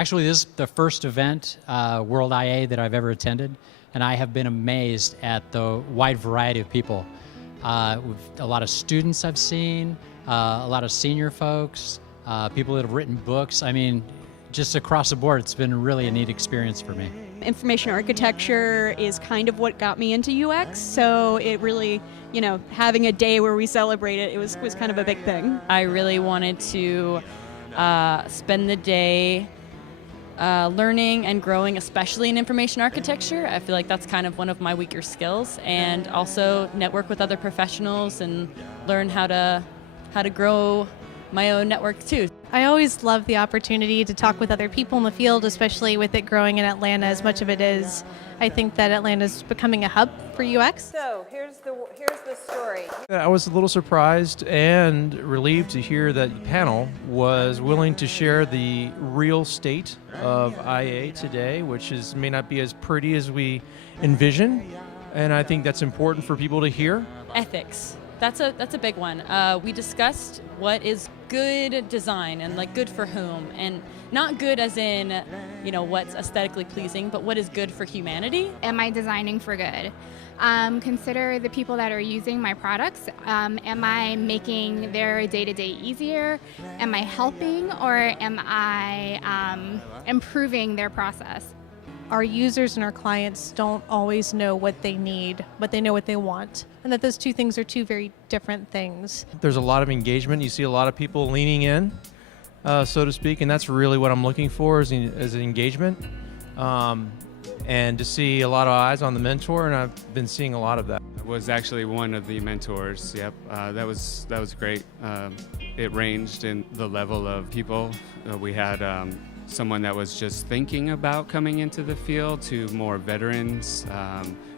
Actually, this is the first event, World IA, that I've ever attended, and I have been amazed at the wide variety of people. A lot of students I've seen, a lot of senior folks, people that have written books. I mean, just across the board, it's been really a neat experience for me. Information architecture is kind of what got me into UX, so it really, having a day where we celebrate it, was kind of a big thing. I really wanted to spend the day learning and growing, especially in information architecture. I feel like that's kind of one of my weaker skills, and also network with other professionals and learn how to grow my own network too. I always love the opportunity to talk with other people in the field, especially with it growing in Atlanta as much of it is. I think that Atlanta is becoming a hub for UX. So here's the story. I was a little surprised and relieved to hear that the panel was willing to share the real state of IA today, which may not be as pretty as we envision, and I think that's important for people to hear. Ethics. That's a big one. We discussed what is good design and like good for whom, and not good as in, what's aesthetically pleasing, but what is good for humanity. Am I designing for good? Consider the people that are using my products. Am I making their day-to-day easier? Am I helping, or am I improving their process? Our users and our clients don't always know what they need, but they know what they want. And that those two things are two very different things. There's a lot of engagement. You see a lot of people leaning in, so to speak, and that's really what I'm looking for is an engagement. And to see a lot of eyes on the mentor, and I've been seeing a lot of that. I was actually one of the mentors. Yep, that was great. It ranged in the level of people. We had someone that was just thinking about coming into the field to more veterans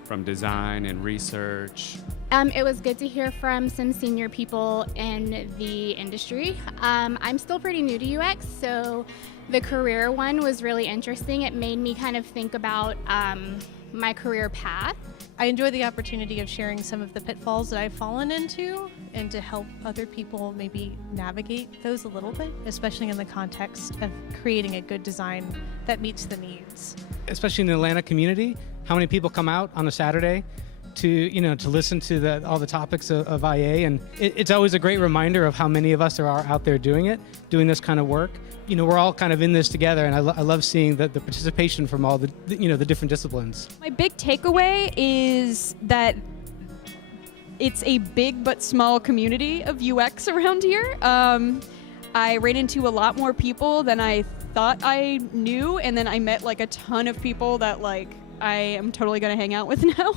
from design and research. It was good to hear from some senior people in the industry. I'm still pretty new to UX, so the career one was really interesting. It made me kind of think about my career path. I enjoy the opportunity of sharing some of the pitfalls that I've fallen into and to help other people maybe navigate those a little bit, especially in the context of creating a good design that meets the needs. Especially in the Atlanta community, how many people come out on a Saturday to listen to all the topics of IA, and it's always a great reminder of how many of us are out there doing this kind of work. We're all kind of in this together, and I love seeing the participation from all the different disciplines. My big takeaway is that it's a big but small community of UX around here. I ran into a lot more people than I thought I knew, and then I met like a ton of people that I am totally gonna hang out with now.